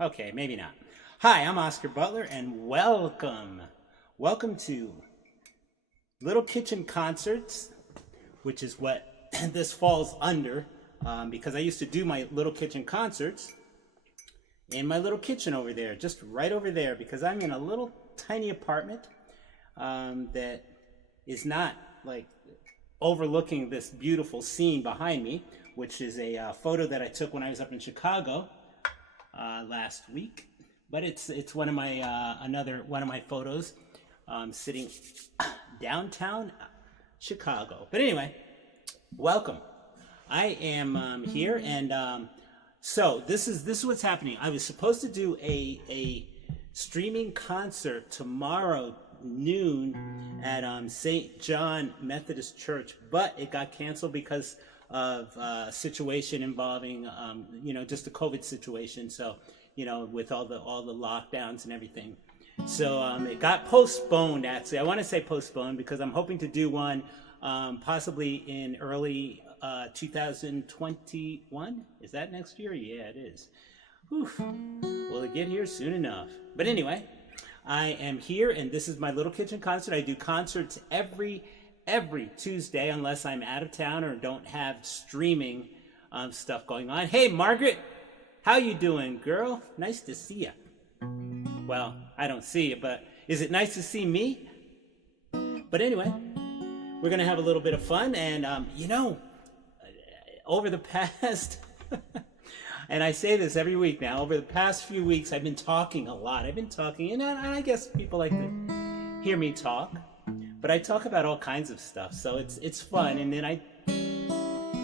Okay, maybe not. Hi, I'm Oscar Butler, and welcome. Welcome to Little Kitchen Concerts, which is what this falls under, because I used to do my Little Kitchen Concerts in my little kitchen over there, just right over there, because I'm in a little tiny apartment that is not like overlooking this beautiful scene behind me, which is a photo that I took when I was up in Chicago last week. But it's one of my another one of my photos sitting downtown Chicago. But anyway, welcome. I am here, and so this is what's happening. I was supposed to do a streaming concert tomorrow noon at St. John Methodist Church, but it got canceled because of a situation involving just the COVID situation. So with all the lockdowns and everything, so it got postponed. Actually, I want to say postponed because I'm hoping to do one possibly in early 2021. Is that next year? Yeah, it is. Whew. Will it get here soon enough? But anyway, I am here, and this is my Little Kitchen Concert. I do concerts every Tuesday, unless I'm out of town or don't have streaming stuff going on. Hey, Margaret, how you doing, girl? Nice to see you. Well, I don't see you, but is it nice to see me? But anyway, we're gonna have a little bit of fun, and over the past and I say this every week now, over the past few weeks, I've been talking a lot. I've been talking, and I guess people like to hear me talk, but I talk about all kinds of stuff, so it's fun, and then I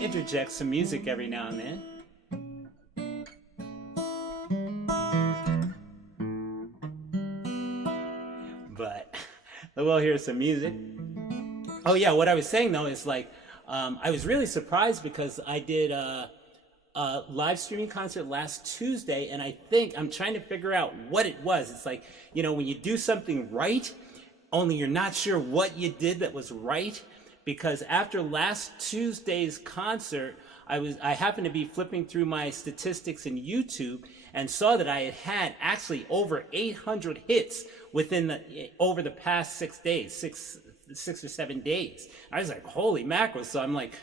interject some music every now and then. But we'll hear some music. Oh yeah, what I was saying though is I was really surprised because I did a live streaming concert last Tuesday, and I'm trying to figure out what it was. It's like, when you do something right, only you're not sure what you did that was right, because after last Tuesday's concert, I happened to be flipping through my statistics in YouTube and saw that I had actually over 800 hits over the past 6 days, six or 7 days. I was like, holy mackerel. So I'm like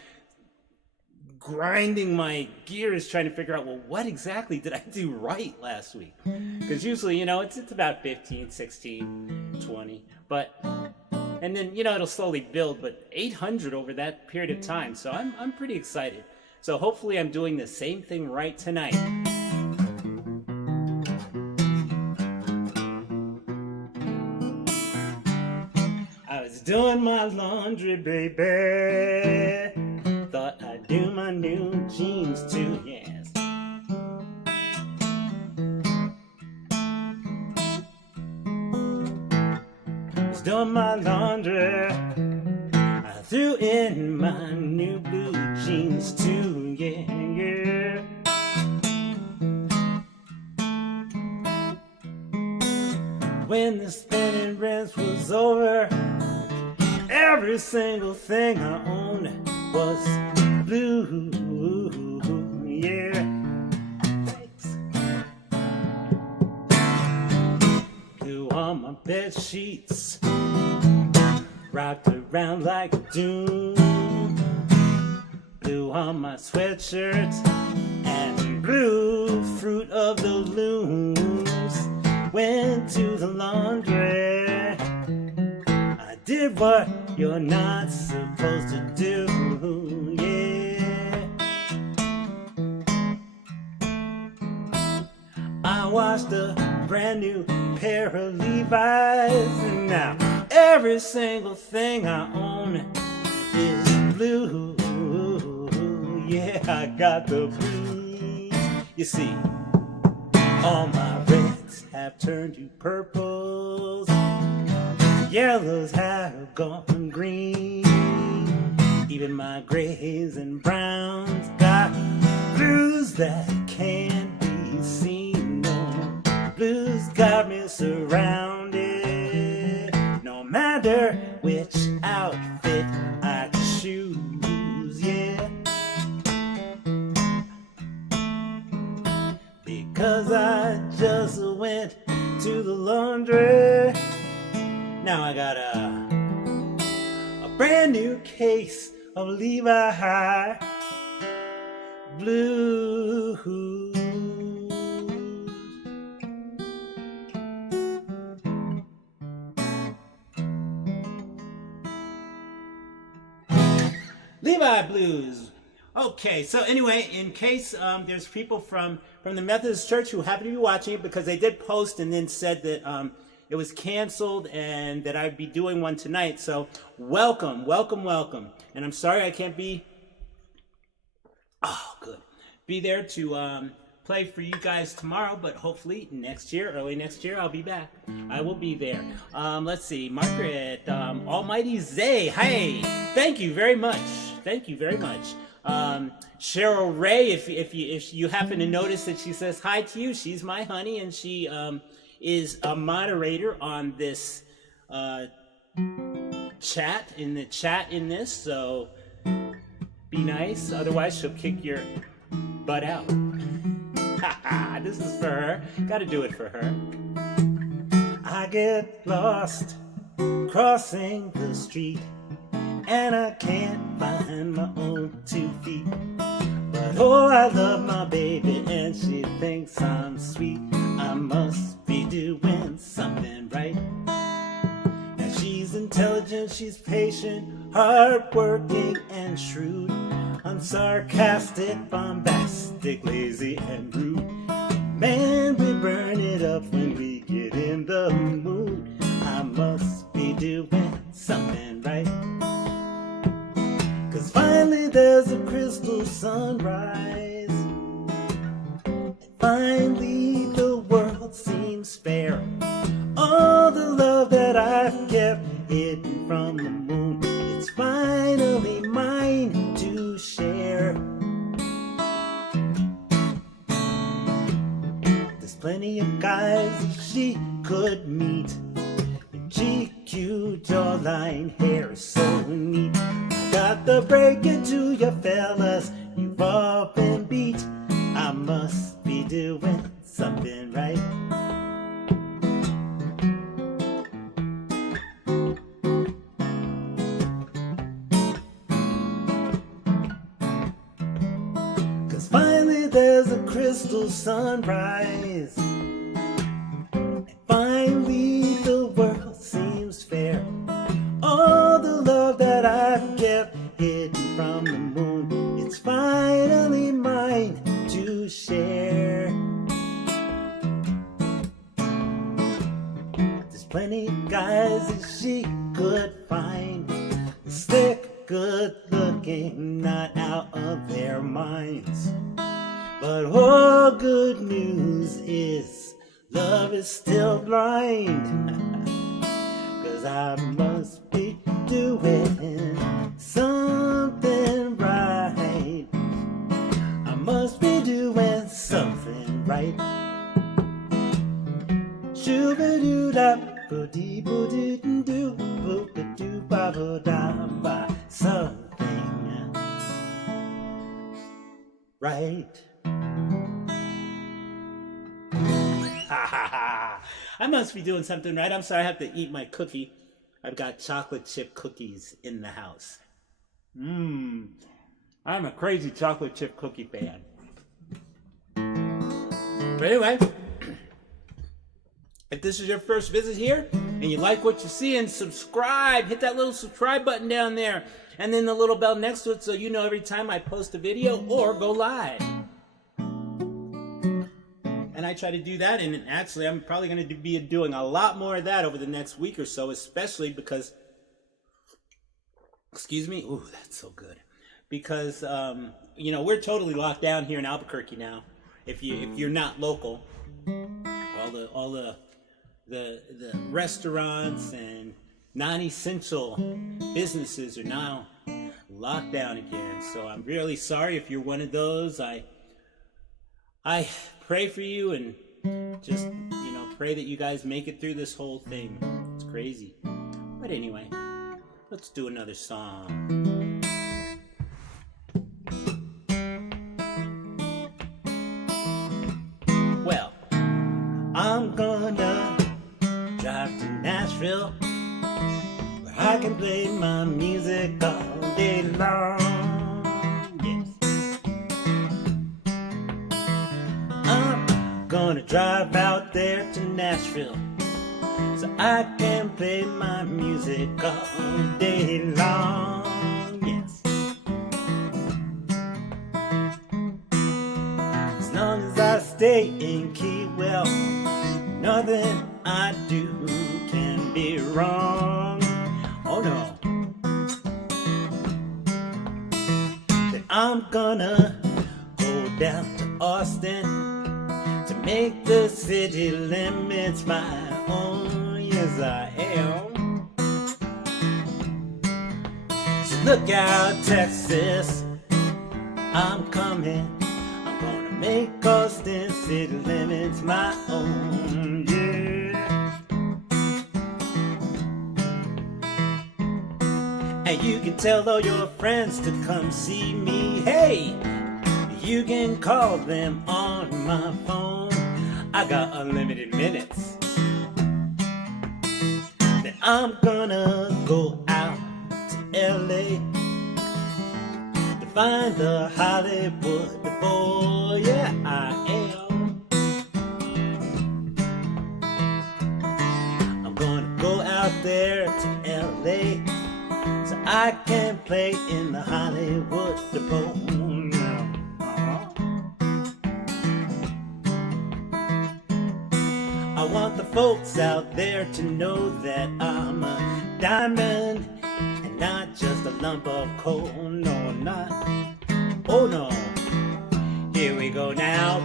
grinding my gears trying to figure out, well, what exactly did I do right last week? Because usually, it's about 15, 16, 20. And then, it'll slowly build, but 800 over that period of time. So I'm pretty excited. So hopefully I'm doing the same thing right tonight. I was doing my laundry, baby. Thought I'd do my new jeans too, yes. I was doing my laundry. I threw in my new blue jeans too, yeah, yeah. When the spinning rinse was over, every single thing I owned was blue, yeah. Thanks. Blue on my bed sheets, wrapped around like a doom. Blue on my sweatshirt, and blue fruit of the looms. Went to the laundry. I did what you're not supposed to do, yeah. I washed a brand new pair of Levi's, and now every single thing I own is blue, yeah. I got the blues. You see, all my reds have turned to purples, yellows have gone green, even my grays and browns got blues that can't be seen. No, blues got me surrounded, no matter which outfit I choose, yeah. Because I just to the laundry. Now I got a brand new case of Levi Blues. Levi Blues. Okay, so anyway, in case there's people from the Methodist Church who happen to be watching it, because they did post and then said that it was canceled and that I'd be doing one tonight. So welcome, welcome, welcome. And I'm sorry I can't be there to play for you guys tomorrow, but hopefully next year, early next year, I'll be back. I will be there. Let's see, Margaret, Almighty Zay, hey, thank you very much. Thank you very much. Cheryl Ray, if you happen to notice that she says hi to you, she's my honey, and she is a moderator on this chat in this, so be nice, otherwise she'll kick your butt out. This is for her. Gotta do it for her. I get lost crossing the street, and I can't find my own 2 feet. But oh, I love my baby, and she thinks I'm sweet. I must be doing something right. Now she's intelligent, she's patient, hardworking, and shrewd. I'm sarcastic, bombastic, lazy, and rude. Man, we burn it up when we get in the mood. I must be doing something right. 'Cause finally there's a crystal sunrise. And finally the world seems fair. All the love that I've kept hidden from the moon, it's finally mine to share. There's plenty of guys she could meet. GQ jawline, hair so neat. Got to break it to you fellas, you've all been beat. I must be doing something right. Finally there's a crystal sunrise, and finally the world seems fair. All the love that I've kept hidden from the moon, it's finally mine to share. There's plenty of guys that she could find, slick, good looking, not out of their minds. But all good news is love is still blind. 'Cause I must be doing something right. I must be doing something right. Shoo-ba-doo-da-ba-dee-ba-doo-doo, ba-ba-doo-ba-ba-da-ba, something right. I must be doing something right. I'm sorry, I have to eat my cookie. I've got chocolate chip cookies in the house. I'm a crazy chocolate chip cookie fan. But anyway, if this is your first visit here and you like what you see, and subscribe, hit that little subscribe button down there, and then the little bell next to it so you know every time I post a video or go live. And I try to do that, and actually I'm probably going to be doing a lot more of that over the next week or so, especially because, excuse me, ooh, that's so good. Because, we're totally locked down here in Albuquerque now. If you're not local, all the restaurants and non-essential businesses are now locked down again. So I'm really sorry if you're one of those. I pray for you and just, pray that you guys make it through this whole thing. It's crazy. But anyway, let's do another song. Well, I'm gonna drive to Nashville, where I can play my music all day long. Yes. I'm gonna drive out there to Nashville, so I can play my music all day long. Yes. As long as I stay in Key West, nothing I do can be wrong. Oh no. Then I'm gonna go down to Austin to make the city limits my own. Yes, I am. So look out, Texas, I'm coming. I'm gonna make Austin city limits my own. Yeah. And you can tell all your friends to come see me. Hey, you can call them on my phone. I got unlimited minutes. Then I'm gonna go out to LA to find the Hollywood boy. Yeah, I am. I'm gonna go out there to LA so I can play in the Hollywood bowl. I want the folks out there to know that I'm a diamond and not just a lump of coal. No, I'm not. Oh no. Here we go now.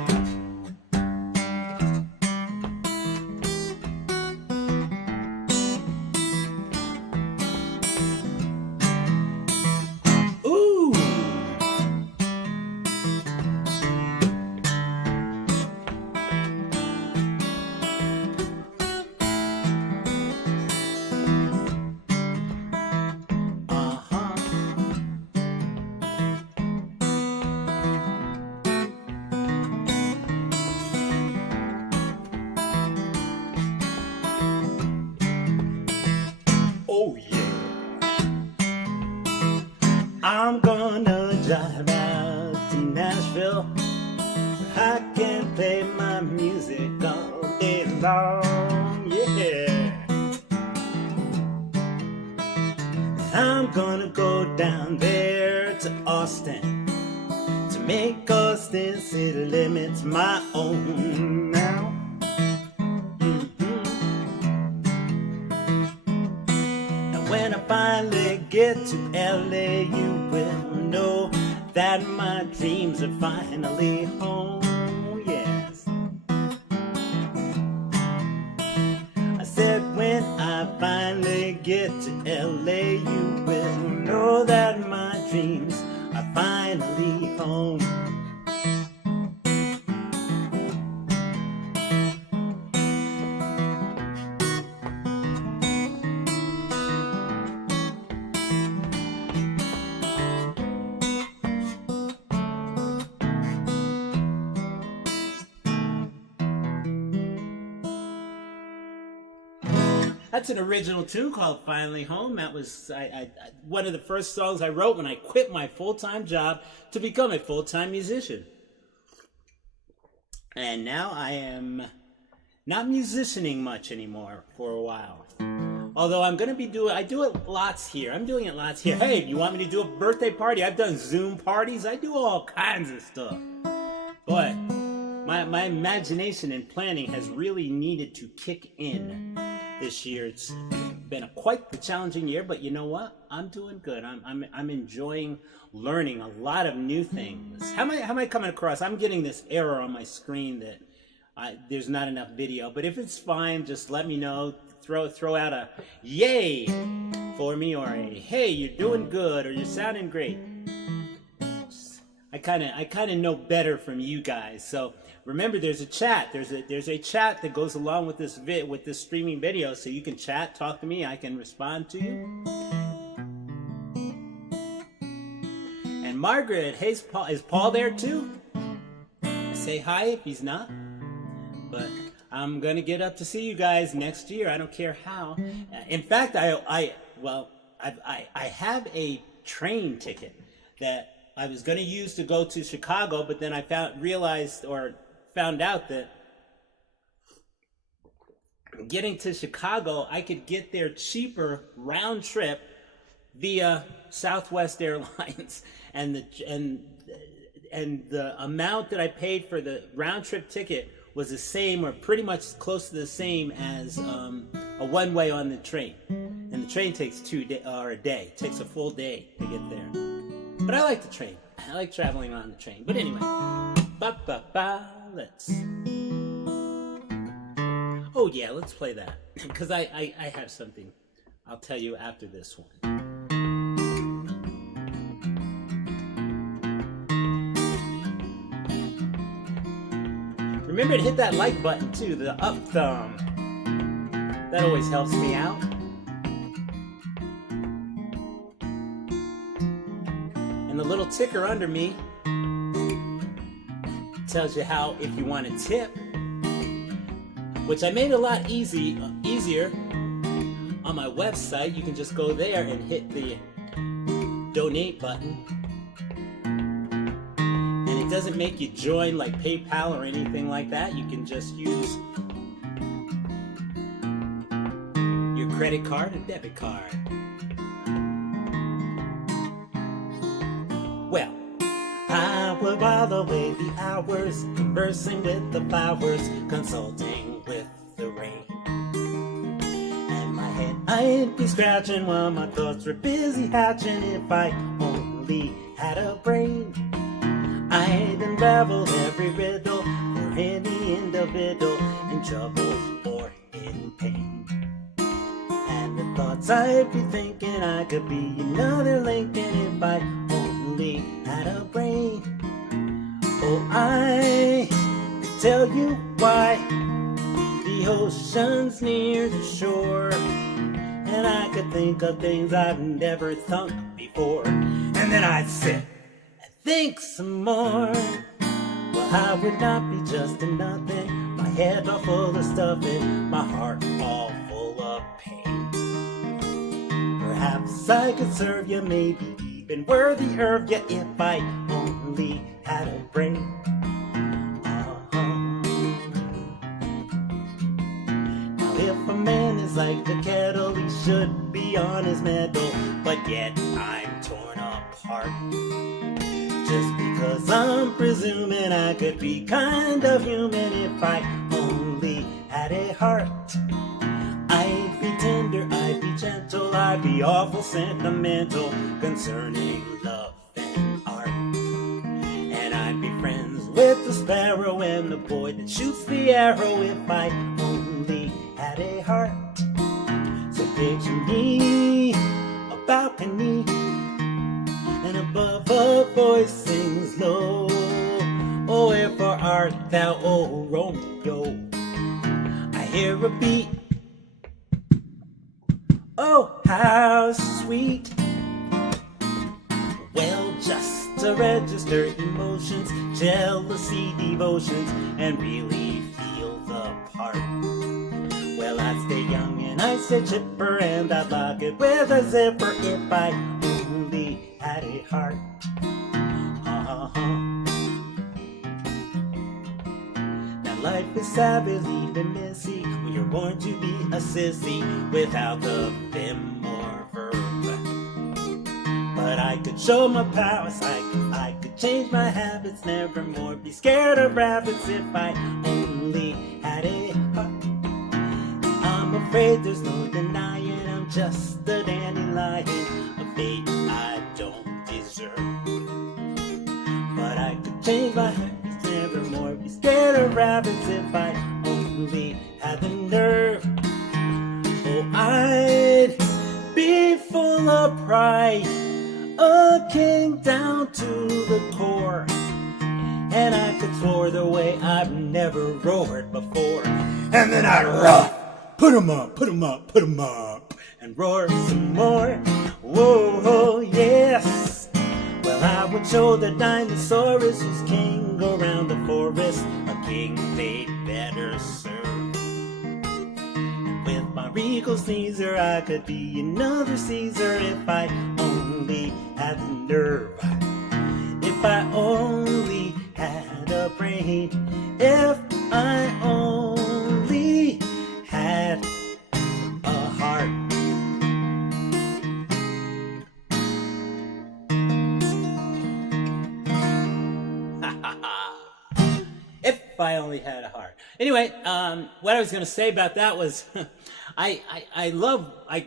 Ooh. Oh yeah. I'm gonna drive out to Nashville, where I can play my music all day long. Yeah. I'm gonna go down there to Austin to make Austin city limits my own now. When I finally get to LA, you will know that my dreams are finally home. Yes. I said when I finally get to LA, you will know that my dreams are finally home. That's an original tune called Finally Home. That was one of the first songs I wrote when I quit my full-time job to become a full-time musician. And now I am not musicianing much anymore for a while. Although I'm going to be I do it lots here. I'm doing it lots here. Hey, you want me to do a birthday party? I've done Zoom parties. I do all kinds of stuff. Boy, my imagination and planning has really needed to kick in this year. It's been quite the challenging year, but you know what? I'm doing good. I'm enjoying learning a lot of new things. How am I coming across? I'm getting this error on my screen that there's not enough video, but if it's fine, just let me know. Throw out a yay for me, or a hey, you're doing good, or you're sounding great. I kind of know better from you guys. So remember, there's a chat. There's a chat that goes along with this streaming video, so you can chat, talk to me. I can respond to you. And Margaret, hey, is Paul there too? Say hi if he's not. But I'm gonna get up to see you guys next year. I don't care how. In fact, I have a train ticket that I was gonna use to go to Chicago, but then I found out that getting to Chicago, I could get there cheaper round trip via Southwest Airlines, and the amount that I paid for the round trip ticket was the same, or pretty much close to the same as a one-way on the train. And the train takes a day. It takes a full day to get there. But I like the train. I like traveling on the train. But anyway, let's. Oh yeah, let's play that, because I have something I'll tell you after this one. Remember to hit that like button too, the up thumb. That always helps me out. And the little ticker under me tells you how, if you want a tip, which I made a lot easier on my website. You can just go there and hit the donate button. And it doesn't make you join like PayPal or anything like that. You can just use your credit card or debit card. Well, I would while away the hours, conversing with the flowers, consulting with the rain. And my head I'd be scratching while my thoughts were busy hatching. If I only had a brain, I'd unravel every riddle for any individual in trouble or in pain. And the thoughts I'd be thinking, I could be another Lincoln if I only had a brain. Oh, I could tell you why the ocean's near the shore, and I could think of things I've never thunk before. And then I'd sit and think some more. Well, I would not be just a nothing, my head all full of stuffing, my heart all full of pain. Perhaps I could serve you, maybe even worthier of you, if I only had a brain. Now if a man is like a kettle, he should be on his mettle, but yet I'm torn apart. Just because I'm presuming I could be kind of human if I only had a heart. I'd be tender, I'd be gentle, I'd be awful sentimental concerning love and art. And I'd be friends with the sparrow and the boy that shoots the arrow if I only had a heart. So picture me, a balcony, and above a voice sings low. Oh, wherefore art thou, O Romeo? I hear a beat. Oh, how sweet. Well, just to register emotions, jealousy, devotions, and really feel the part. Well, I'd stay young and I'd stay chipper, and I'd lock it with a zipper if I only had a heart. Now life is savage, even messy, when you're born to be a sissy without the VENMO verb. But I could show my powers, I could change my habits, never more be scared of rabbits if I only had a heart. I'm afraid there's no denying I'm just a dandelion, a fate I don't deserve. But I could change my habits, never more be scared of rabbits if I only had the nerve. Oh, I'd be full of pride, a king down to the core, and I could soar the way I've never roared before. And then I'd roar, put 'em up, put 'em up, put 'em up, and roar some more. Whoa, yes. Well, I would show the dinosaurs who's king around the forest, a king they'd better serve. regal Caesar. I could be another Caesar if I only had the nerve. If I only had a brain. If I only had a heart. If I only had a heart. Anyway, what I was going to say about that was I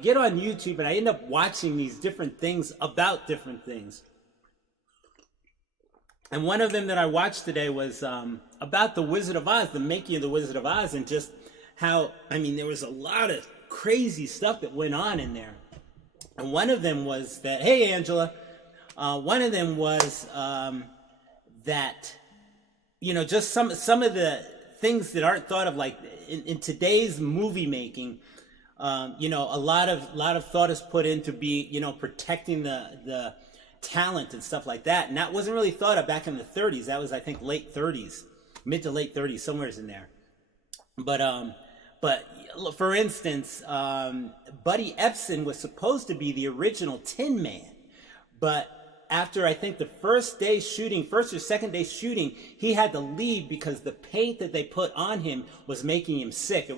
get on YouTube and I end up watching these different things about different things. And one of them that I watched today was about the Wizard of Oz, the making of the Wizard of Oz, and just how, I mean, there was a lot of crazy stuff that went on in there. And one of them was that, hey, Angela, one of them was that, you know, just some of the things that aren't thought of, like in today's movie making, you know, a lot of thought is put into protecting the talent and stuff like that, and that wasn't really thought of back in the 30s. That was, I think, late 30s, mid to late 30s, somewhere's in there. But for instance, Buddy Epson was supposed to be the original Tin Man, but after I think the first or second day shooting, he had to leave because the paint that they put on him was making him sick. It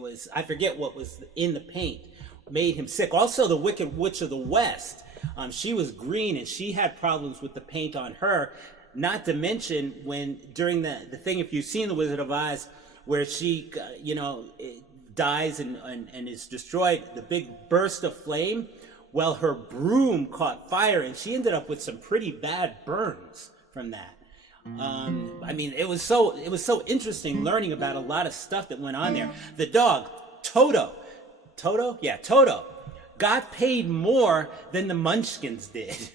was I forget what was in the paint, made him sick. Also, the Wicked Witch of the West, she was green and she had problems with the paint on her. Not to mention when during the thing, if you've seen The Wizard of Oz, where she dies and is destroyed, the big burst of flame. Well, her broom caught fire and she ended up with some pretty bad burns from that. I mean, it was so interesting learning about a lot of stuff that went on there. The dog, Toto, got paid more than the Munchkins did.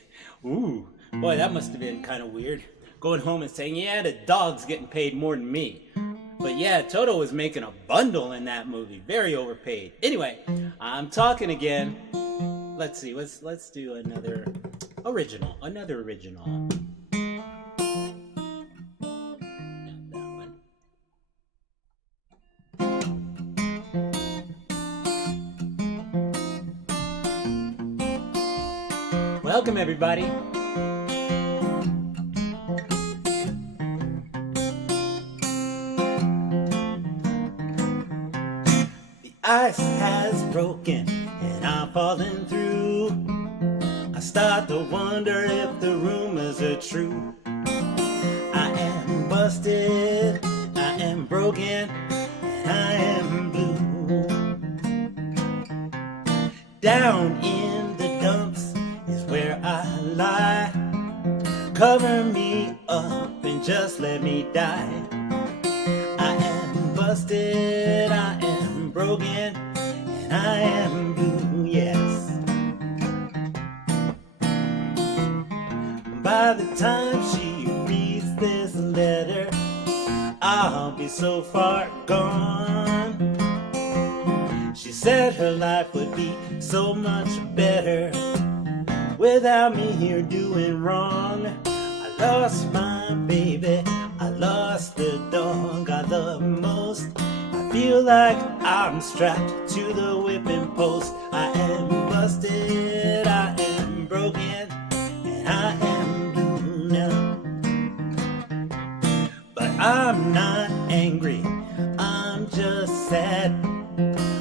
Ooh, boy, that must have been kind of weird. Going home and saying, yeah, the dog's getting paid more than me. But yeah, Toto was making a bundle in that movie. Very overpaid. Anyway, I'm talking again. Let's see, let's do another original. Not that one. Welcome, everybody. The ice has broken and I'm falling through. I start to wonder if the rumors are true. I am busted, I am broken, and I am blue. Down in the dumps is where I lie. Cover me up and just let me die. I am busted, I am broken, and I am blue, yes. By the time she reads this letter, I'll be so far gone. She said her life would be so much better without me here doing wrong. I lost my baby, I lost the dog I love most. I feel like I'm strapped to the whipping post. I am busted, I am broken, and I am blue now. But I'm not angry, I'm just sad.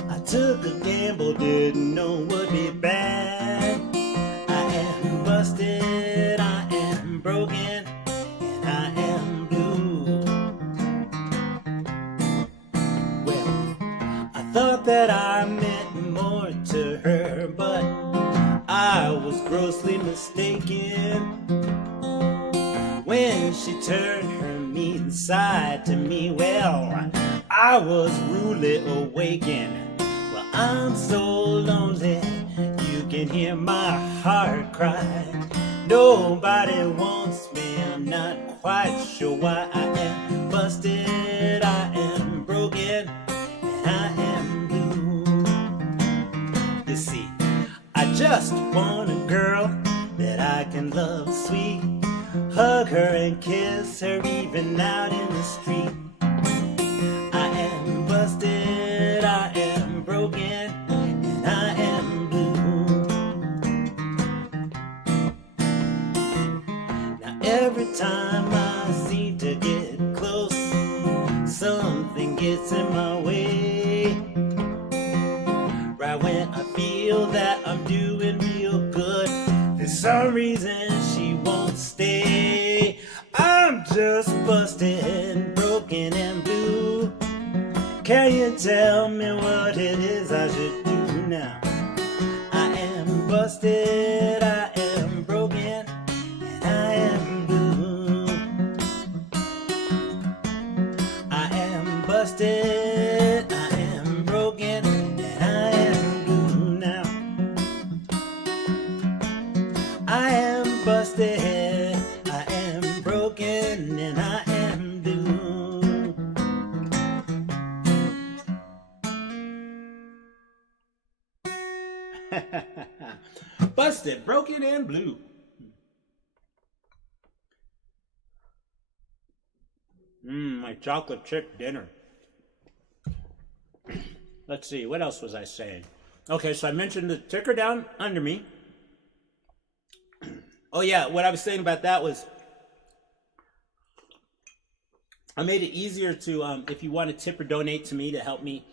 I took a gamble, didn't know would be bad. I am busted, I am broken, and I am blue. Well, I thought that I meant more to her, but I was grossly mistaken. When she turned her mean side to me, well, I was rudely awakened. Well, I'm so lonely, you can hear my heart cry. Nobody wants me, I'm not quite sure why. I am busted, I am broken, and I am blue. You see, I just want a girl that I can love sweet, hug her and kiss her even out in the street. I am busted, I am broken, my way. Right when I feel that I'm doing real good, for some reason she won't stay. I'm just busted, broken and blue. Can you tell me what it is I should do now? I am busted, I am broken, and I am blue. I am busted, I am broken, and I am blue now. I am busted, I am broken, and I am blue. Busted, broken, and blue. My chocolate chip dinner. Let's see, what else was I saying? Okay, so I mentioned the ticker down under me. Oh yeah, what I was saying about that was I made it easier to, if you want to tip or donate to me to help me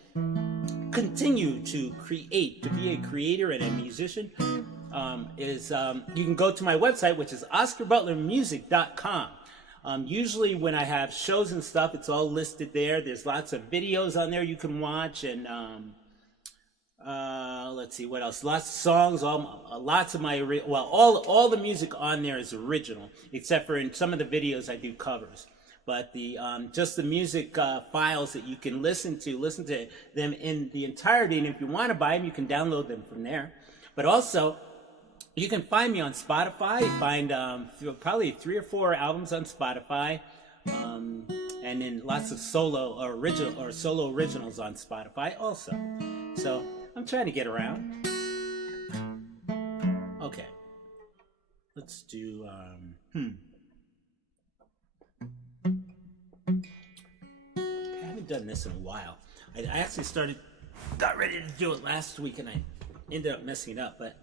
continue to create, to be a creator and a musician, you can go to my website, which is OscarButlerMusic.com. Usually when I have shows and stuff, it's all listed there. There's lots of videos on there you can watch, and let's see what else. Lots of songs. Lots of my all the music on there is original, except for in some of the videos I do covers. But the just the music files that you can listen to them in the entirety, and if you want to buy them, you can download them from there. But also, you can find me on Spotify. Find probably 3 or 4 albums on Spotify, and then lots of solo originals on Spotify also. So I'm trying to get around. Okay, let's do. I haven't done this in a while. I actually got ready to do it last week, and I ended up messing it up, but.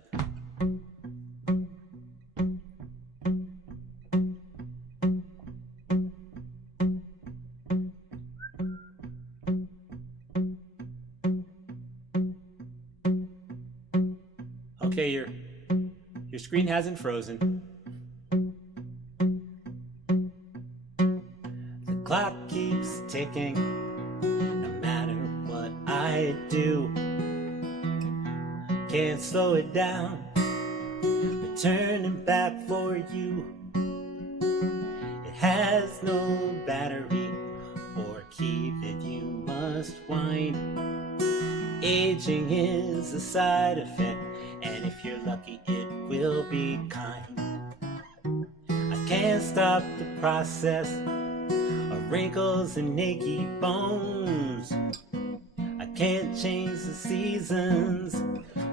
Okay, your screen hasn't frozen. The clock keeps ticking, no matter what I do. Can't slow it down, returning back for you. It has no battery or key that you must wind. Aging is a side effect, and if you're lucky, it will be kind. I can't stop the process of wrinkles and achy bones. I can't change the seasons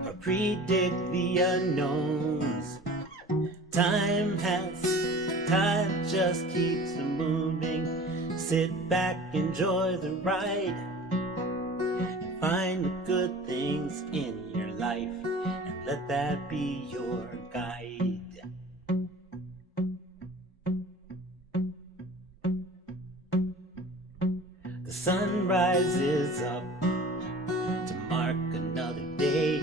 or predict the unknowns. Time just keeps moving. Sit back, enjoy the ride, and find the good things in your life, and let that be your guide. The sun rises up to mark another day.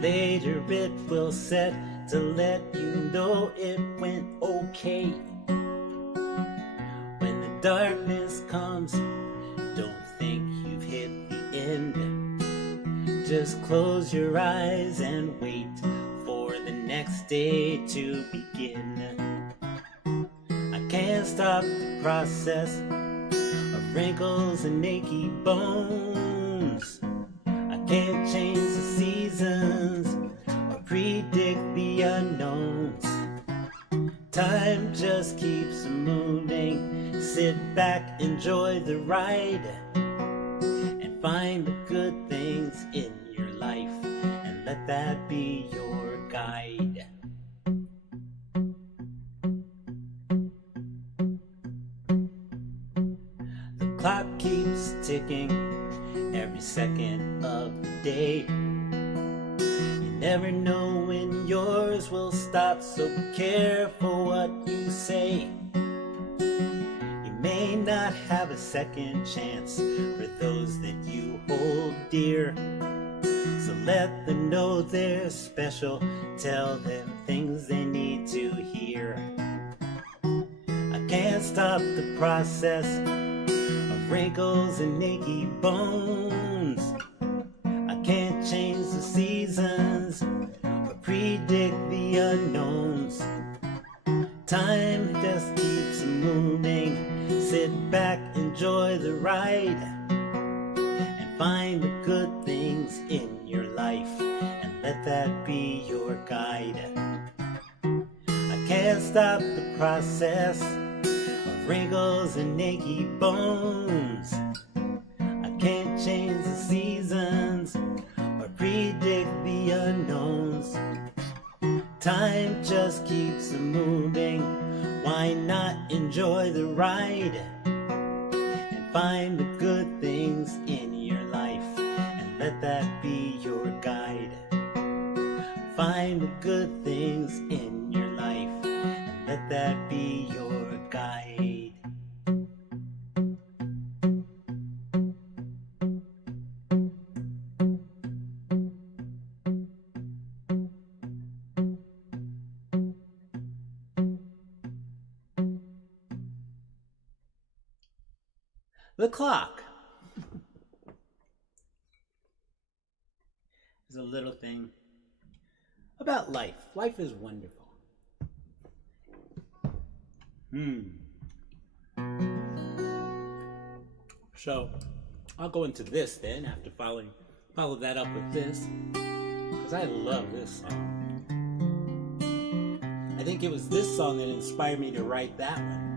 Later it will set to let you know it went okay. When the darkness comes, don't think you've hit the end. Just close your eyes and wait for the next day to begin. I can't stop the process of wrinkles and achy bones. I can't change the seasons or predict the unknowns. Time just keeps moving. Sit back, enjoy the ride, and find the good things in your life, and let that be your guide. The clock keeps ticking every second of the day. You never know when yours will stop, so be careful what you say. You may not have a second chance for those that you hold dear. So let them know they're special, tell them things they need to hear. I can't stop the process of wrinkles and achy bones. I can't change the seasons or predict the unknowns. Time just keeps moving. Sit back, enjoy the ride, and find the good things in your life, and let that be your guide. I can't stop the process of wrinkles and achy bones. I can't change the seasons or predict the unknowns. Time just keeps moving. Why not enjoy the ride and find the good things in your life, and let that be your guide. Find the good things in your life, and let that be your guide. The clock is a little thing about life. Life is wonderful. So I'll go into this then after follow that up with this, because I love this song. I think it was this song that inspired me to write that one.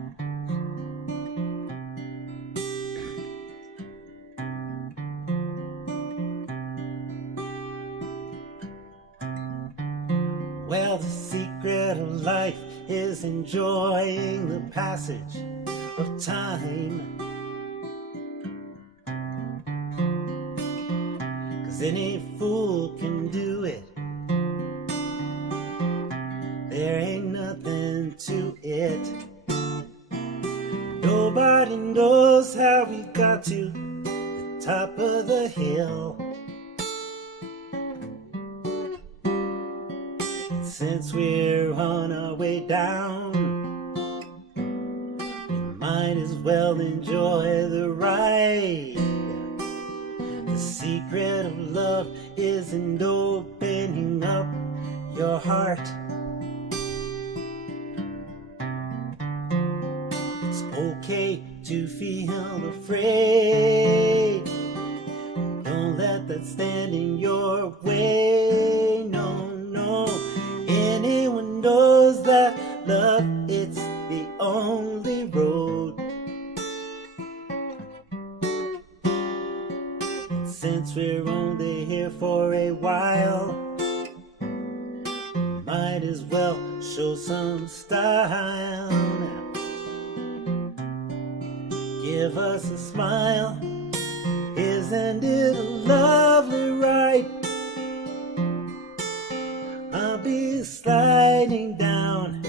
Well, the secret of life is enjoying the passage of time. 'Cause any fool can do it. There ain't nothing to it. Nobody knows how we got to the top of the hill. Since we're on our way down, we might as well enjoy the ride. The secret of love is in opening up your heart. It's okay to feel afraid. Don't let that stand in your way. No, no. Anyone knows that love, it's the only road. And since we're only here for a while, we might as well show some style now. Give us a smile. Isn't it a lovely ride? I'll be sliding down,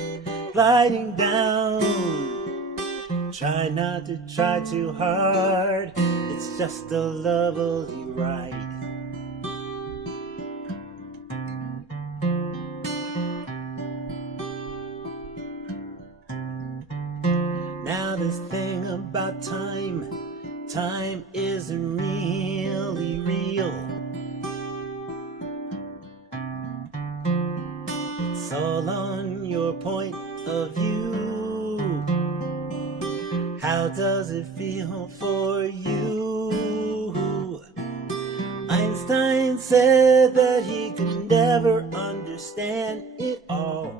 gliding down. Try not to try too hard. It's just a lovely ride. Now this thing about time isn't really real. It's all on your point of view. How does it feel for you? Einstein said that he could never understand it all.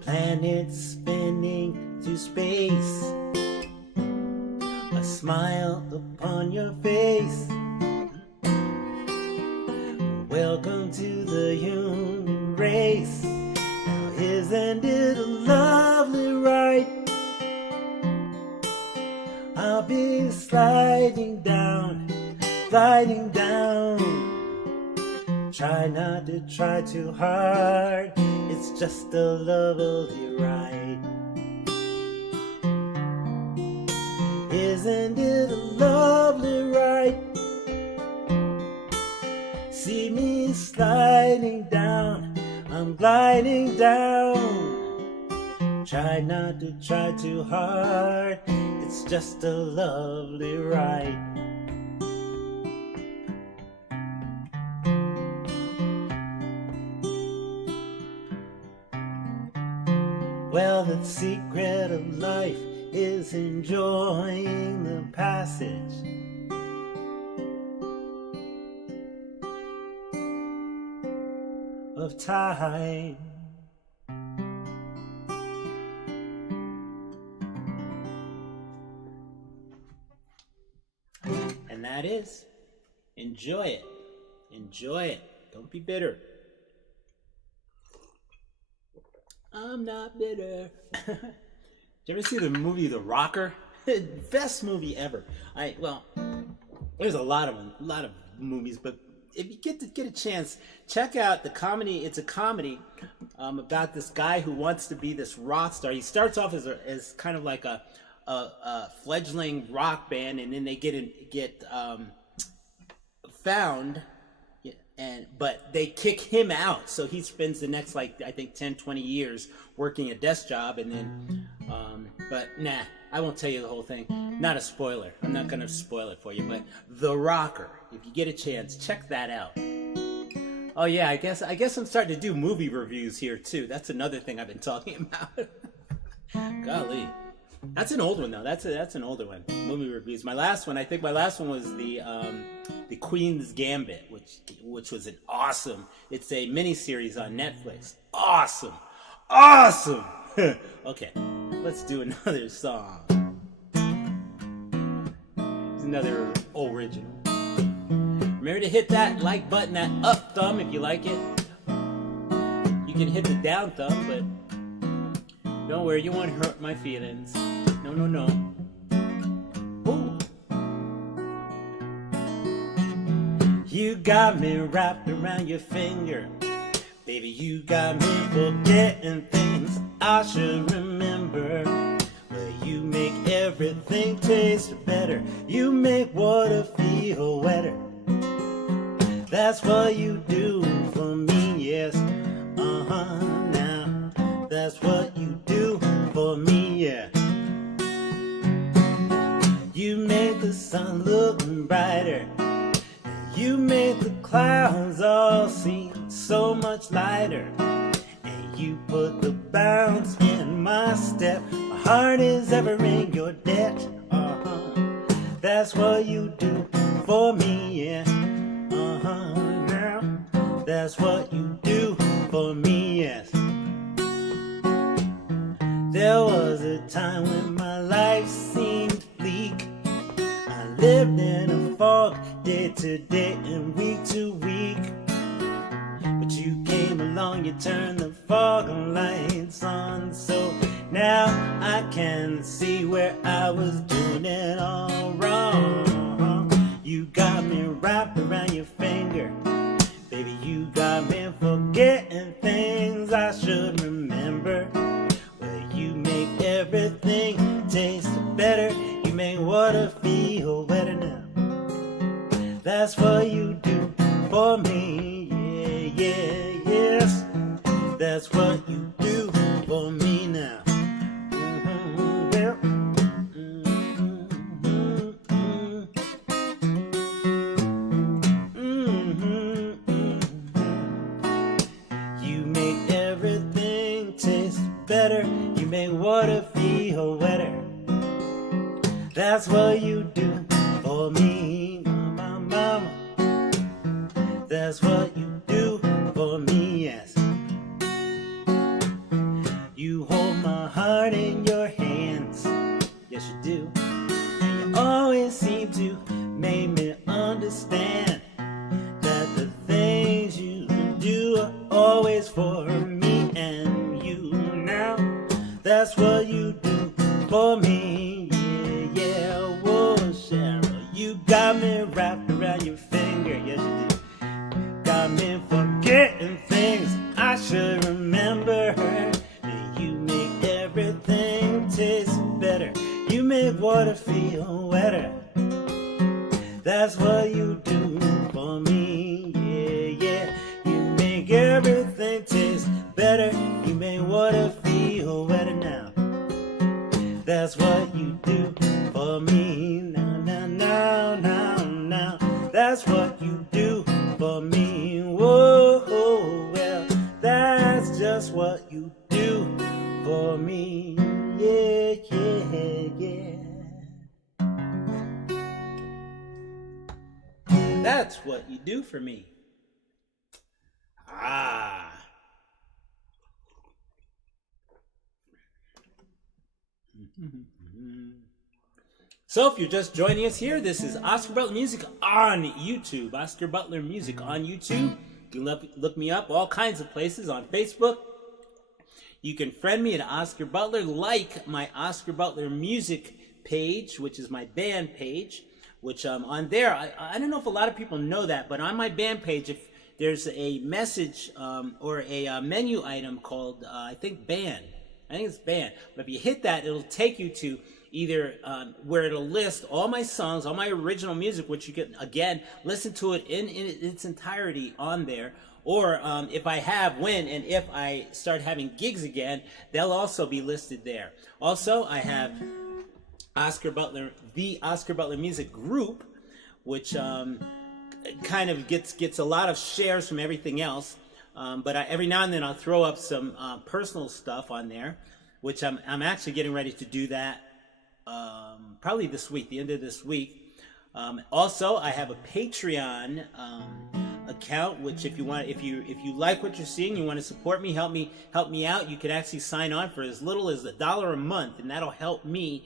Planets spinning through space, a smile upon your face. Welcome to the human race. Now isn't it a lovely ride? I'll be sliding down, gliding down. Try not to try too hard, it's just a lovely ride. Isn't it a lovely ride? See me sliding down, I'm gliding down. Try not to try too hard, it's just a lovely ride. Well, the secret of life is enjoying the passage of time. And that is, enjoy it. Enjoy it. Don't be bitter. I'm not bitter. Did you ever see the movie The Rocker? Best movie ever. Well, there's a lot of them, a lot of movies, but if you get a chance, check out the comedy. It's a comedy about this guy who wants to be this rock star. He starts off as kind of like a fledgling rock band, and then they get found. But they kick him out, so he spends the next, like, I think 10-20 years working a desk job, and then but nah, I won't tell you the whole thing. Not a spoiler. I'm not gonna spoil it for you. But The Rocker, if you get a chance, check that out. Oh yeah, I guess I'm starting to do movie reviews here too. That's another thing I've been talking about. Golly, that's an old one though. That's an older one. Movie reviews. I think my last one was the Queen's Gambit, which was an awesome. It's a miniseries on Netflix. Awesome. Okay, let's do another song. It's another original. Remember to hit that like button, that up thumb if you like it. You can hit the down thumb, but don't worry, you won't hurt my feelings. No. Ooh. You got me wrapped around your finger. Baby, you got me forgetting things I should remember. Well, you make everything taste better. You make water feel wetter. That's what you do for me, yes. Now, that's what you do for me, yeah. You make the sun look brighter. You make the clouds all seem so much lighter. And you put the bounce in my step. My heart is ever in your debt. That's what you do for me, yeah. Now, that's what you do for me, yes. There was a time when my life seemed bleak. I lived in a fog, day to day and week to week. But you came along, you turned the fog lights on. So now I can see where I was doing it all wrong. You got me wrapped around your finger. Baby, you got me forgetting things I should remember. Well, you make everything taste better. You make water feel better now. That's what you do for me, yes. That's what you do for me now. You make everything taste better. You make water feel wetter. That's what you do for me, mama. That's what you do for me, yes. You hold my heart in your hands, yes you do. And you always seem to make me understand that the things you do are always for me and you. Now, that's what you do for me, yeah. Whoa, Cheryl, you got me wrapped around your finger, yes you do. Got me for You make water feel wetter. That's what you do for me. Yeah, yeah. You make everything taste better. You make water feel wetter now. That's what you do for me. Now, now, now, now, now. That's what you do for me. Whoa, well, that's just what you do for me. Yeah, yeah, yeah. That's what you do for me. Ah. So if you're just joining us here, this is Oscar Butler Music on YouTube. Oscar Butler Music on YouTube. You can look me up all kinds of places on Facebook. You can friend me at Oscar Butler, like my Oscar Butler Music page, which is my band page, which on there, I don't know if a lot of people know that, but on my band page, if there's a message or a menu item called, I think it's band. But if you hit that, it'll take you to either where it'll list all my songs, all my original music, which you can, again, listen to it in its entirety on there. Or if I have, when and if I start having gigs again, they'll also be listed there. Also, I have Oscar Butler, the Oscar Butler Music Group, which kind of gets a lot of shares from everything else. But every now and then I'll throw up some personal stuff on there, which I'm actually getting ready to do that probably this week, the end of this week. Also, I have a Patreon account, which if you like what you're seeing, you want to support me, help me out, you can actually sign on for as little as $1 a month, and that'll help me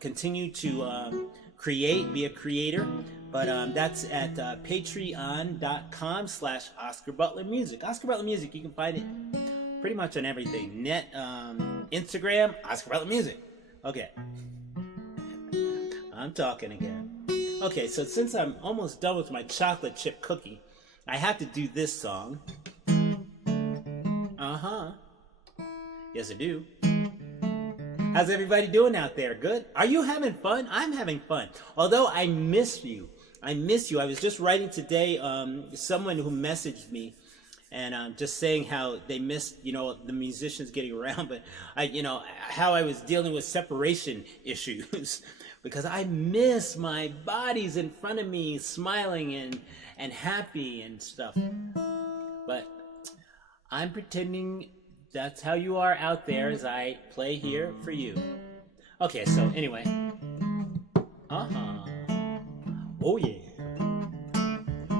continue to be a creator. But that's at patreon.com/Oscar Butler Music. Oscar Butler Music, you can find it pretty much on everything. Instagram, Oscar Butler Music. Okay. I'm talking again. Okay, so since I'm almost done with my chocolate chip cookie, I have to do this song. Yes, I do. How's everybody doing out there? Good? Are you having fun? I'm having fun. Although I miss you. I was just writing today, someone who messaged me and just saying how they missed, the musicians getting around, but how I was dealing with separation issues because I miss my bodies in front of me smiling and happy and stuff. But I'm pretending that's how you are out there as I play here for you. Okay, so anyway. Oh yeah.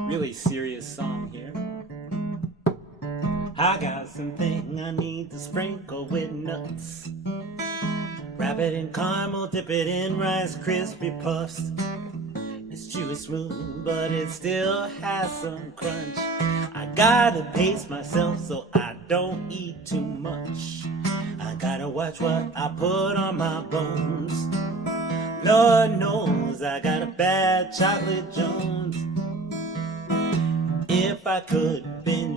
Really serious song here. I got something I need to sprinkle with nuts. Wrap it in caramel, dip it in Rice Krispie Puffs. It's chewy smooth, but it still has some crunch. I gotta pace myself so I don't eat too much. I gotta watch what I put on my bones. Lord knows I got a bad chocolate Jones. If I could binge,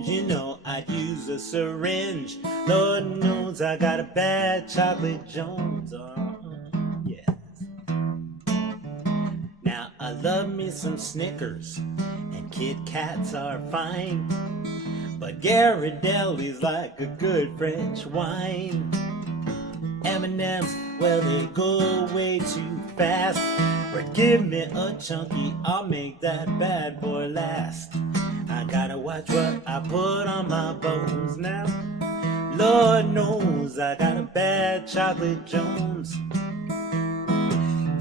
I'd use a syringe. Lord knows I got a bad chocolate Jones. Yes. Now I love me some Snickers, and Kit Kats are fine. But Ghirardelli's like a good French wine. M&M's, well, they go way too fast. But give me a chunky, I'll make that bad boy last. I gotta watch what I put on my bones now. Lord knows I got a bad chocolate Jones.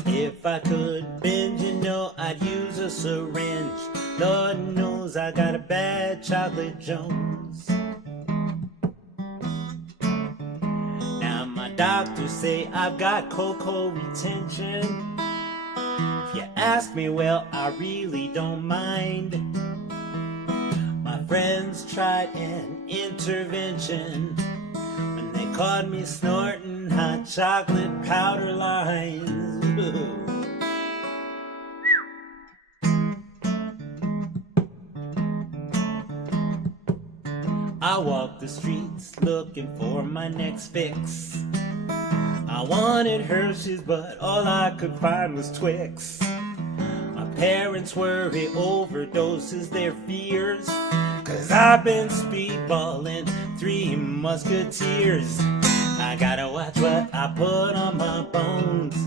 If I could binge, I'd use a syringe. Lord knows I got a bad chocolate Jones. Now my doctors say I've got cocoa retention. If you ask me, well, I really don't mind. My friends tried an intervention when they caught me snorting hot chocolate powder lines. I walk the streets looking for my next fix. I wanted Hershey's, but all I could find was Twix. My parents worry overdoses their fears, 'cause I've been speedballing Three Musketeers. I gotta watch what I put on my bones.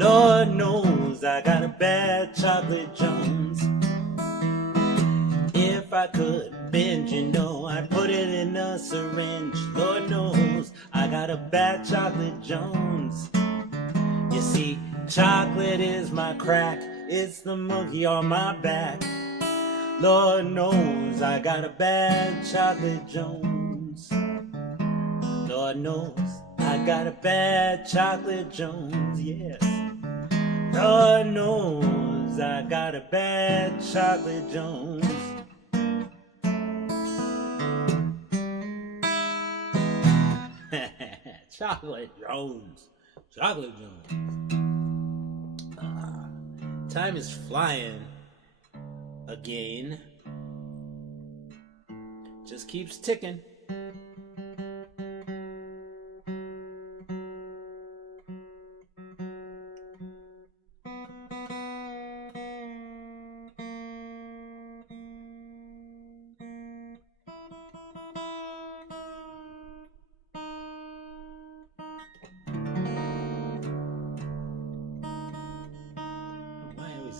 Lord knows I got a bad chocolate Jones. If I could binge, you know, I'd put it in a syringe. Lord knows I got a bad chocolate Jones. You see, chocolate is my crack, it's the monkey on my back. Lord knows I got a bad chocolate Jones. Lord knows I got a bad chocolate Jones, yes. Lord knows I got a bad chocolate Jones. Chocolate Jones. Chocolate Jones. Time is flying again. Just keeps ticking.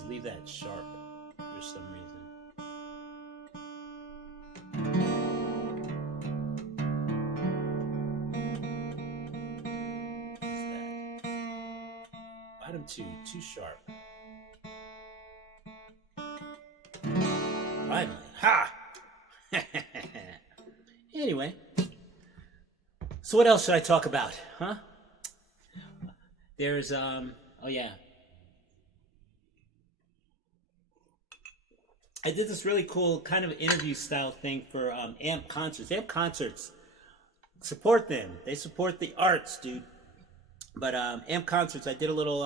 Leave that sharp for some reason. What's that? Bottom two, too sharp. Finally, ha! Anyway, so what else should I talk about, huh? There's oh yeah. I did this really cool kind of interview style thing for AMP concerts. AMP concerts, support them. They support the arts, dude. But AMP concerts, I did a little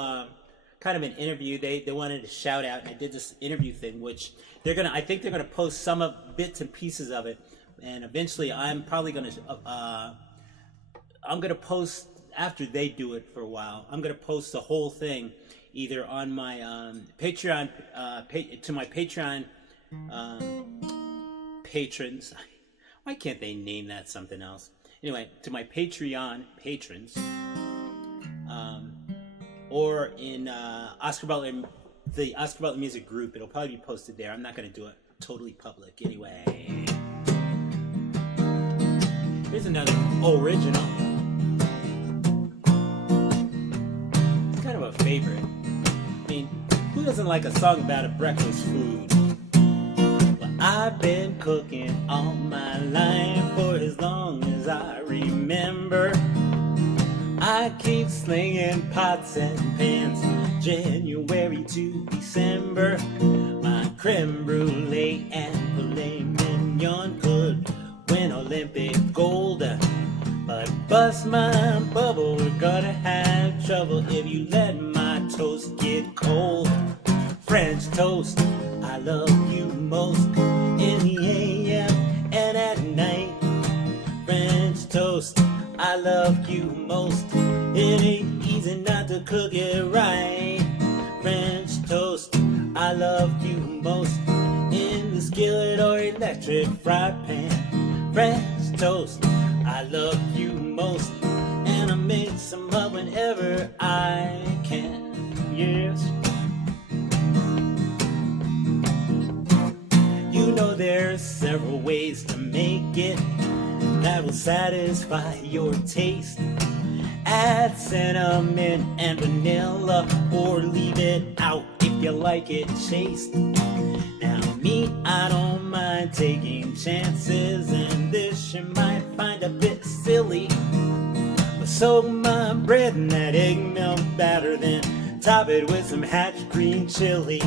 kind of an interview. They wanted a shout out, and I did this interview thing, which I think they're gonna post some of bits and pieces of it, and eventually I'm probably gonna I'm gonna post after they do it for a while. I'm gonna post the whole thing either on my Patreon to my Patreon. Patrons, why can't they name that something else? Anyway, to my Patreon patrons, or in Oscar Butler, the Oscar Butler music group. It'll probably be posted there. I'm not going to do it totally public anyway. Here's another original. It's kind of a favorite. I mean, who doesn't like a song about a breakfast food? I've been cooking all my life for as long as I remember. I keep slinging pots and pans, January to December. My creme brulee and filet mignon could win Olympic gold, but bust my bubble, we're gonna have trouble if you let my toast get cold. French toast, I love you most in the AM and at night. French toast, I love you most. It ain't easy not to cook it right. French toast, I love you most in the skillet or electric fry pan. French toast, I love you most, and I mix them up whenever I can. Yes. You know there's several ways to make it that will satisfy your taste. Add cinnamon and vanilla, or leave it out if you like it chaste. Now me, I don't mind taking chances, and this you might find a bit silly. But soak my bread in that egg milk batter, then top it with some hatch green chili.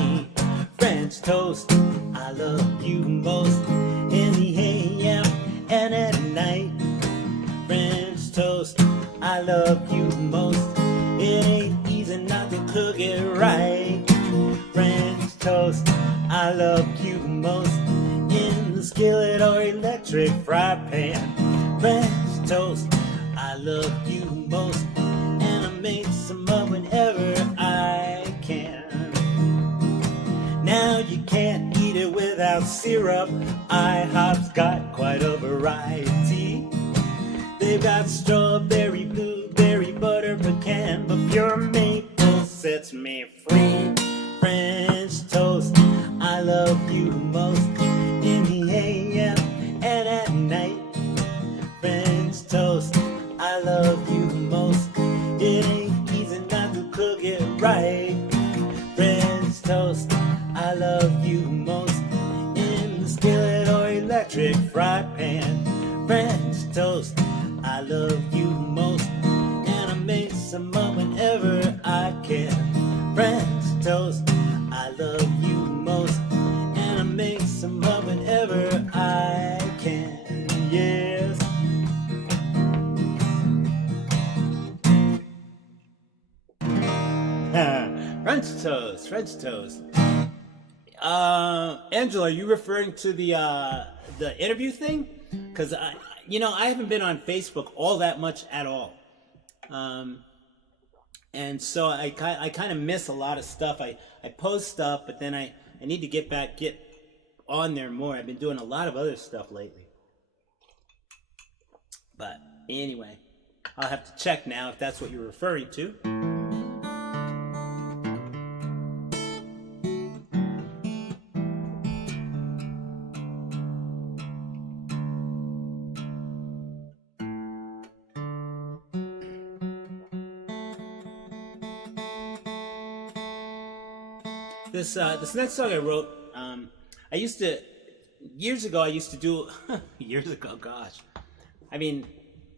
French toast, I love you most in the AM and at night. French toast, I love you most. It ain't easy not to cook it right. French toast, I love you most in the skillet or electric fry pan. French toast, I love you most syrup. IHOP's got quite a variety. They've got strawberry, blueberry, butter, pecan, but pure maple sets me free. French toast, I love you most in the AM and at night. French toast, I love you most. It ain't easy not to cook it right. French toast, I love you most in the skillet or electric fry pan. French toast, I love you most, and I make some up whenever I can. French toast, I love you most, and I make some up whenever I can. Yes. French toast, French toast. Angela, are you referring to the interview thing? Because I haven't been on Facebook all that much at all, and so I kind of miss a lot of stuff. I post stuff, but then I need to get on there more. I've been doing a lot of other stuff lately, but anyway, I'll have to check now if that's what you're referring to. This next song I wrote, years ago I used to do, years ago, gosh, I mean,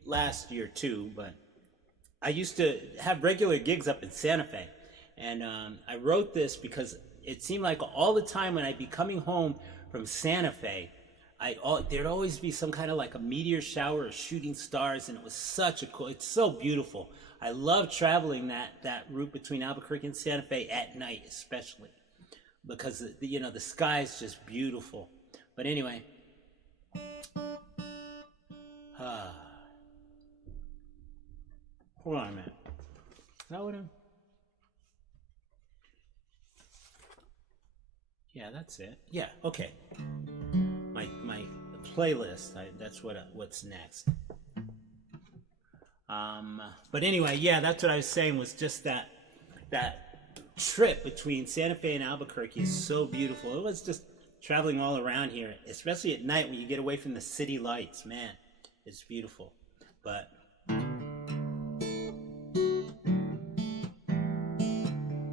last year too, but I used to have regular gigs up in Santa Fe, and I wrote this because it seemed like all the time when I'd be coming home from Santa Fe, there'd always be some kind of like a meteor shower or shooting stars, and it was it's so beautiful. I love traveling that route between Albuquerque and Santa Fe at night, especially because the sky is just beautiful. But anyway, hold on a minute. Is that what Yeah, that's it. Yeah, okay. My playlist. That's what's next. But anyway, yeah, that's what I was saying, was just that trip between Santa Fe and Albuquerque is so beautiful. It was just traveling all around here, especially at night when you get away from the city lights. Man, it's beautiful. But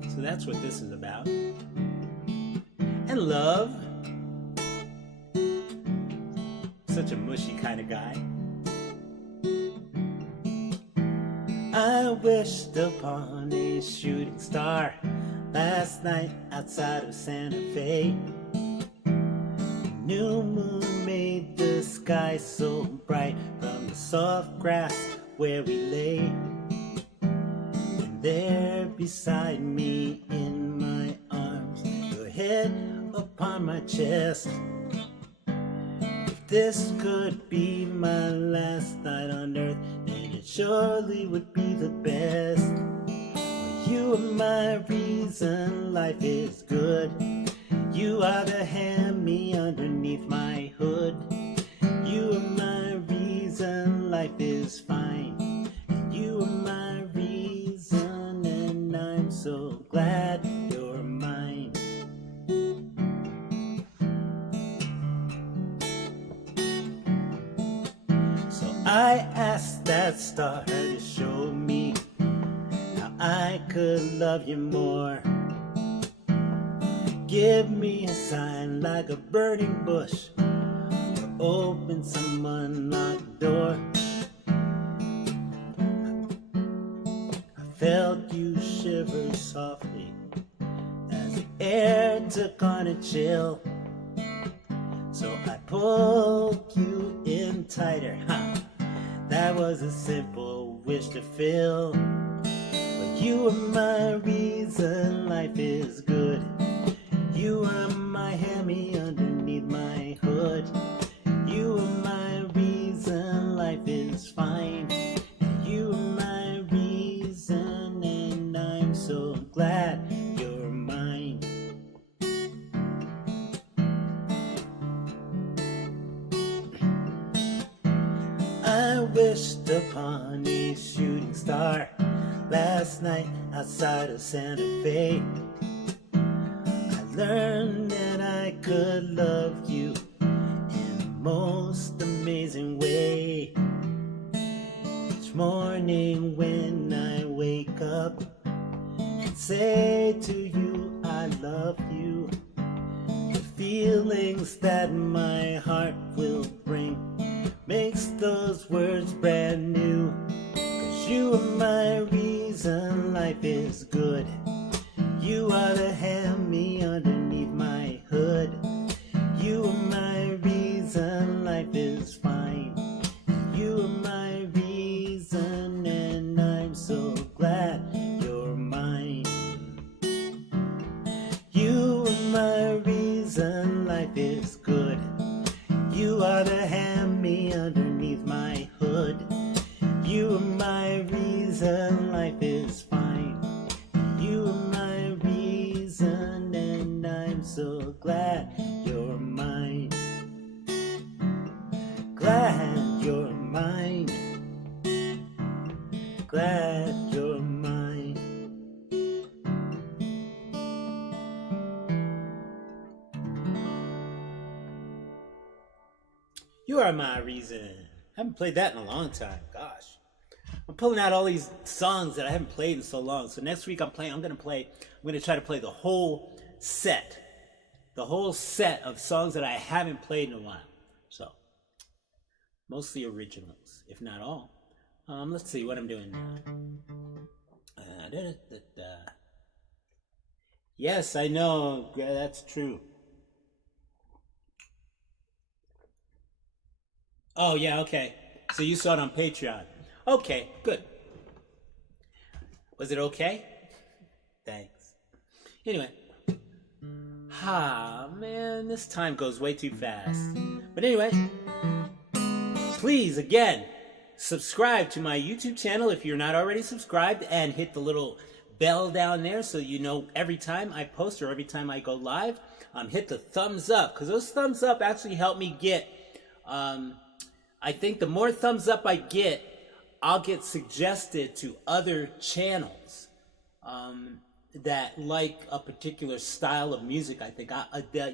so that's what this is about. And love. Such a mushy kind of guy. I wished upon a shooting star last night outside of Santa Fe. The new moon made the sky so bright from the soft grass where we lay. And there beside me in my arms, your head upon my chest. If this could be my last night on earth, then it surely would be the best. Well, you are my reason life is good. You are the hammy underneath my hood. You are my reason life is fine. You are my reason, and I'm so glad you're mine. So I asked that star to show me how I could love you more. Give me a sign like a burning bush, or open some unlocked door. I felt you shiver softly as the air took on a chill. So I pulled you in tighter, That was a simple wish to fill. But you are my reason life is good. You are my hammy underneath my hood. You are my reason life is fine. You are my reason, and I'm so glad you're mine. honey shooting star. Last night outside of Santa Fe, I learned that I could love you in the most amazing way. Each morning when I wake up and say to you I love you, the feelings that my heart will bring makes those words brand new. 'Cause you are my reason life is good. You are the hammy underneath my hood. You are my reason life is fine. You are my reason, and I'm so glad you're mine. You are my reason life is good. You are the hammy underneath my hood. You are my reason life is fine. You are my reason, and I'm so glad you're mine. Glad you're mine. Glad you're mine. You are my reason. I haven't played that in a long time. Gosh. I'm pulling out all these songs that I haven't played in so long. So next week I'm gonna try to play the whole set. The whole set of songs that I haven't played in a while. So mostly originals, if not all. Let's see what I'm doing now. Yes, I know. That's true. Oh, yeah, okay. So you saw it on Patreon. Okay, good. Was it okay? Thanks. Anyway. Man, this time goes way too fast. But anyway, please, again, subscribe to my YouTube channel if you're not already subscribed, and hit the little bell down there so you know every time I post or every time I go live. Hit the thumbs up, because those thumbs up actually help me get... I think the more thumbs up I get, I'll get suggested to other channels that like a particular style of music. I think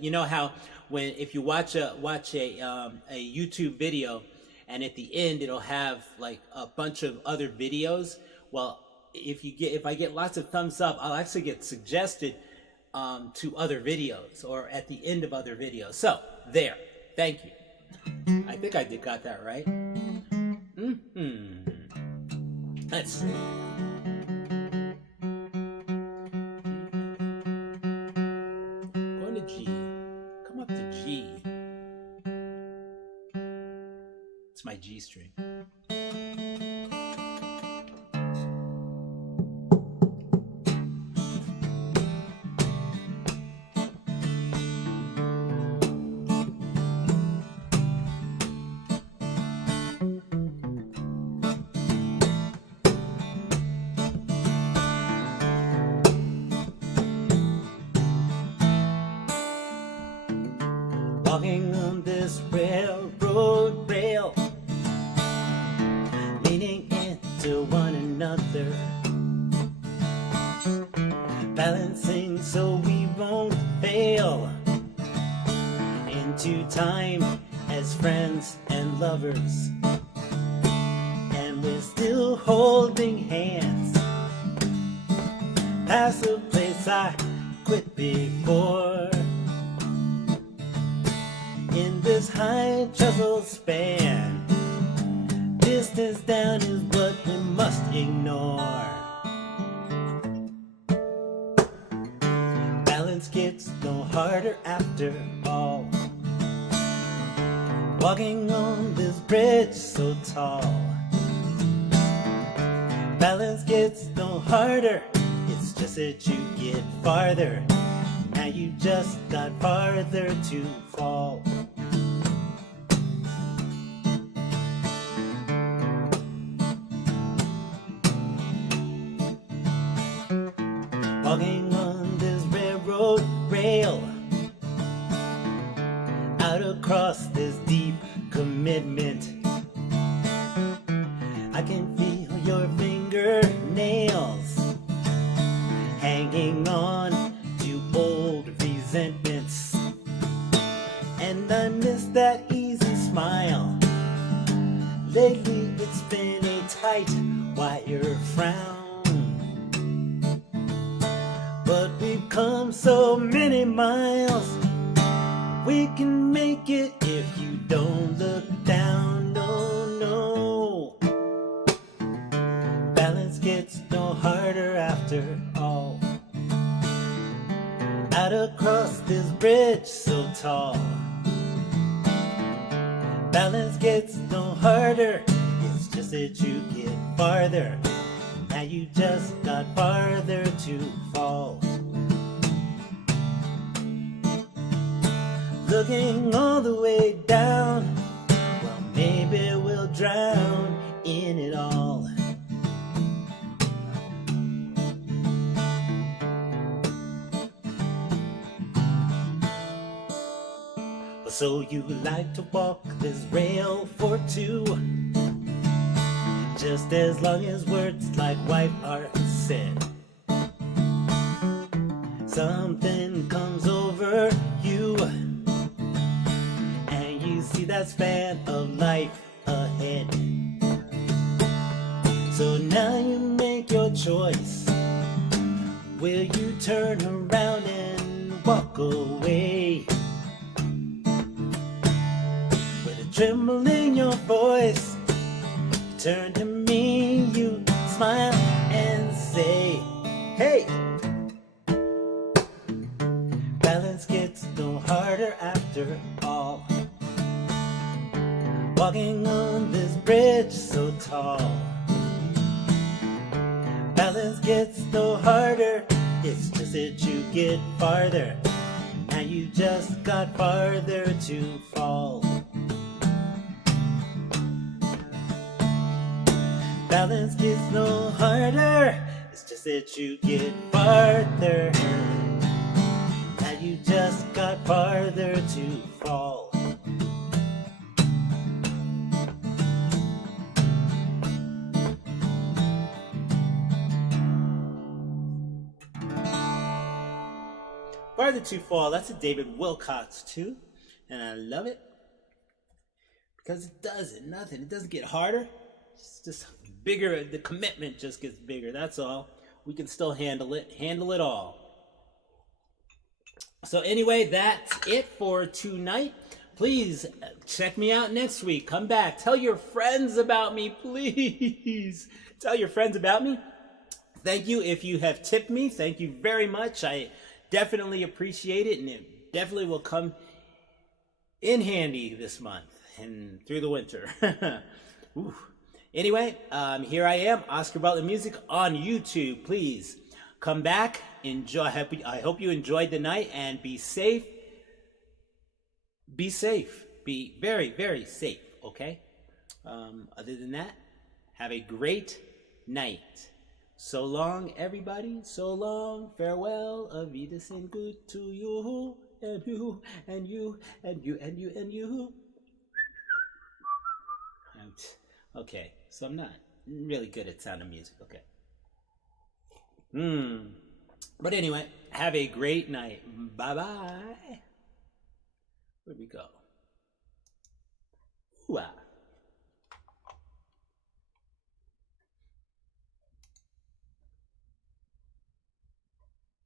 you know how if you watch a YouTube video, and at the end it'll have like a bunch of other videos. Well, if I get lots of thumbs up, I'll actually get suggested to other videos, or at the end of other videos. So there, thank you. I think I got that right. Let's see. Going to G. Come up to G. It's my G string. Walking on this railroad rail, leaning into one another, balancing so we won't fail into time as friends and lovers, and we're still holding hands past the place I quit before. In this high trestle span, distance down is what we must ignore. Balance gets no harder after all. Walking on this bridge so tall, balance gets no harder. It's just that you get farther. Now you just got farther to fall. Walking on this railroad rail, out across this deep commitment, I can hanging on to old resentments. And I miss that easy smile. Lately it's been a tight wire frown. But we've come so many miles. We can make it if you don't look down, no, no. Balance gets no harder after all. Out across this bridge so tall. Balance gets no harder, it's just that you get farther. Now you just got farther to fall. Looking all the way down, well, maybe we'll drown in it all. So you like to walk this rail for two, just as long as words like wife are said. Something comes over you, and you see that span of life ahead. So now you make your choice. Will you turn around and walk away? With a tremble in your voice, you turn to me, you smile and say, hey! Balance gets no harder after all. Walking on this bridge so tall. Balance gets no harder, it's just that you get farther. Now you just got farther to fall. Balance gets no harder, it's just that you get farther. Now you just got farther to fall. Farther to fall, that's a David Wilcox too, and I love it because it doesn't, nothing, it doesn't get harder, it's just bigger, the commitment just gets bigger, that's all. We can still handle it all. So anyway, that's it for tonight. Please check me out next week. Come back. Tell your friends about me, please. Tell your friends about me. Thank you if you have tipped me. Thank you very much. I definitely appreciate it, and it definitely will come in handy this month and through the winter. Ooh. Anyway, here I am, Oscar Butler Music on YouTube. Please come back. Enjoy. I hope you enjoyed the night, and be safe. Be safe. Be very, very safe, okay? Other than that, have a great night. So long, everybody. So long. Farewell. Auf Wiedersehen. Good to you. And you. And you. And you. And you. And you. Okay. So I'm not really good at Sound of Music. Okay. But anyway, have a great night. Bye-bye. Where'd we go?